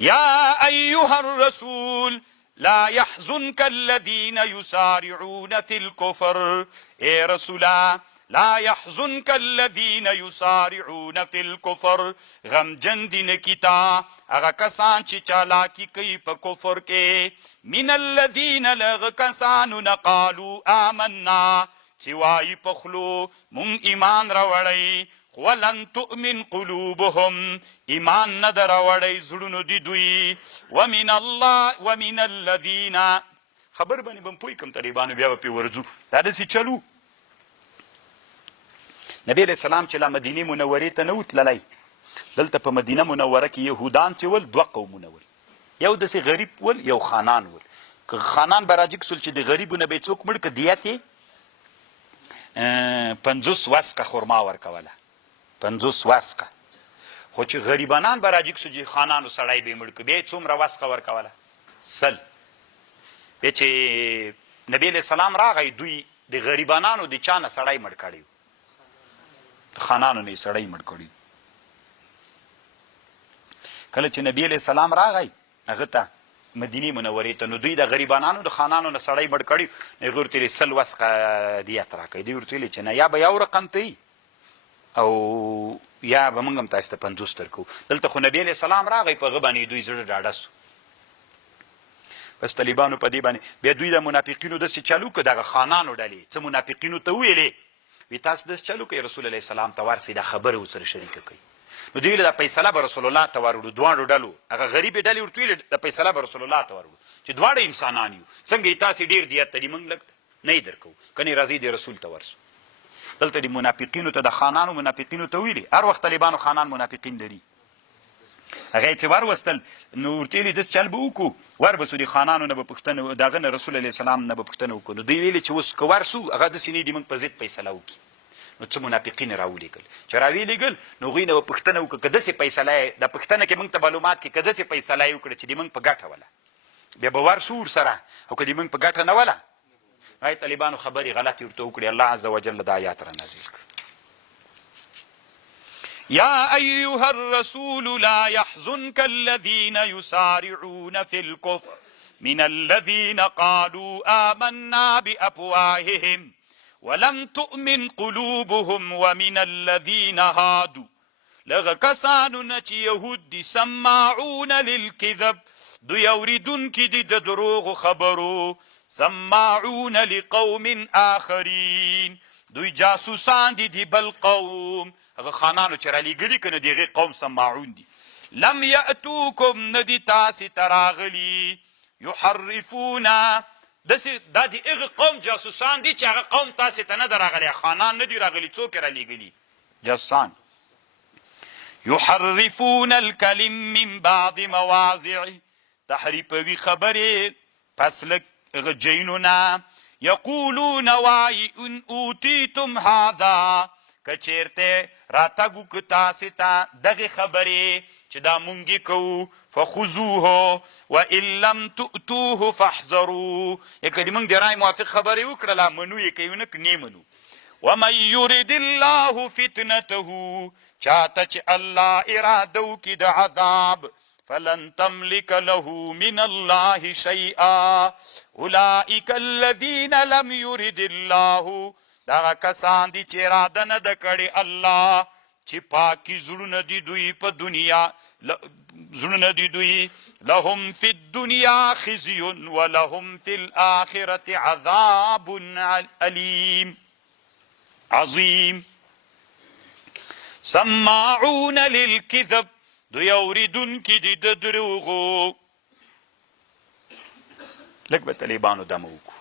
يا أيها الرسول لا يحزنك الذين يسارعون في الكفر. اے رسولا لا يحزنك الذين يسارعون في الكفر، غم جندین کیتا اغا کسان چی چالاکی کئی پا کفر کے، من الذين لغ کسانو نقالو آمنا چی وائی پخلو من ایمان روڑی، ولن تؤمن قلوبهم ایمان ندر وڑی زڑنو دی دوی، ومن اللہ ومن الذین خبر بانی بم پوئی کم طریبانو بیا پی ورزو دا دسی چلو. نبی علیہ السلام چې لا مدینه منورې ته نه و تللی، دلته په مدینه منوره کې یهودان چې ول دوه قومونه ول، یو داسې غریب ول یو خانان ول. که خانان به راجګ سول چې د غریبو نه به یې څوک مړ که دیت یې 50 وسقه خرما ورکوله، 50 وسقه. خو چې غریبانان به راجګ سو چې خانانو سړی به یې مړ که بیا یې څومره وسقه ورکوله؟ 100. بیا چې نبی علیه السلام راغی دوی د غریبانانو د چا نه سړی مړ کړی، خانانو نه سړی مړ کړي. کله چې نبی علیه السلام راغی هغه ته مدینې منورې ته، نو دوی د غریبانانو د خانانو نه سړی مړ کړي، نو هغې ورته ویلې 100 وسقه دیت راکوئ. دوی ورته ویلې چې نه، یا به یو رقم ته او یا به موږ هم تاسو ته 50 درکوو. دلته خو نبی علیه السلام راغی، په هغه باندې دوی زړه ډاډه سو. بس طالبانو په دې باندې بیا دوی د منافقینو داسې چالو که دغه خانانو ډلې څه منافقینو ته وویلې وی تاسو داسې چلو کوئ رسول علیه السلام ته ورسئ، دا خبره ورسره شریکه کوئ. نو دوی ویل دا فیصله به رسول الله ته وروړو. دواړو ډلو هغه غریبې ډلې ورته ویلې دا فیصله به رسول الله ته وروړو چې دواړه انسانان یو، څنګه یې تاسې ډېر دیت ته دي موږ لږ نه یې درکوو، کنې راځئ د رسول ته ورسو. دلته د منافقینو ته د خانانو منافقینو ته ویلې، هر وخت طالبانو خانان منافقین لري. هغه چې وروستل نو ورته ویلې داسې چل به وکړو، ور به سو د خانانو نه به پوښتنه د هغه نه رسول علیه السلام نه به پوښتنه وکړو. نو دوی ویلې چې اوس که ورسو هغه داسې نه دي موږ په ضد فیصله وکړي. نو څه منافقین راولیږل، چې راویلیږل نو هغوی نه به پوښتنه وکړه که داسې فیصله یې د پوښتنه کې موږ ته معلومات کې که داسې فیصله یې وکړه چې د موږ په ګټه وله، بیا به ورسو ورسره، او که د موږ په ګټه نه وله هغه طالبانو خبرې غلطې ورته وکړې. الله عز وجل دا آیات را نازل کړ. يا أيها الرسول لا يحزنك الذين يسارعون في الكفر من الذين قالوا آمنا بأفواههم ولم تؤمن قلوبهم ومن الذين هادوا لغ کسانو نه چې یهود دي سماعون للکذب، دوی اورېدونکي دي د دروغو خبرو، سماعون لقوم آخرین دوی جاسوسان دي د بل قوم، هغه خانانو چې رالیږلي که نه د هغې قوم سماعون دي. لم یأتوکم نه دي تاسې ته راغلي، یحرفونه داسې دا د هغه قوم جاسوسان دي چې هغه قوم تاسې ته نه ده راغلی، خانان نه دي راغلي، څوک یې رالیږلي؟ جاسوسان. یحرفون الکلم من بعد مواضعه تحریفوي خبرې پس له هغه جینو نه، یقولون وایي ان اوتیتم هذا که چیرته راتګو که تاسې ته دغې خبرې چې دا مونږ یې کوو، فخذوه وان لم تؤتوه فاحذروا، که د مونږ د رای موافق خبرې وکړله منو یې که یې ونه کړو نه منو. ومن یرد الله فتنته چاته چې الله اراده وکړي د عذاب، فلن تملك له من الله شيئا اولئک الذین لم یرد الله دغه کسان دي چې اراده نه ده کړې الله چې پاکي زړونه دي دوی په دنیا، زړونه دي دوی لهم فی الدنیا خزي ولهم فی الآخرة عذاب علیم عظیم. سماعون للکذب دوی اورېدونکي دي د دروغو. لږ به طالبانو دمه وکړو.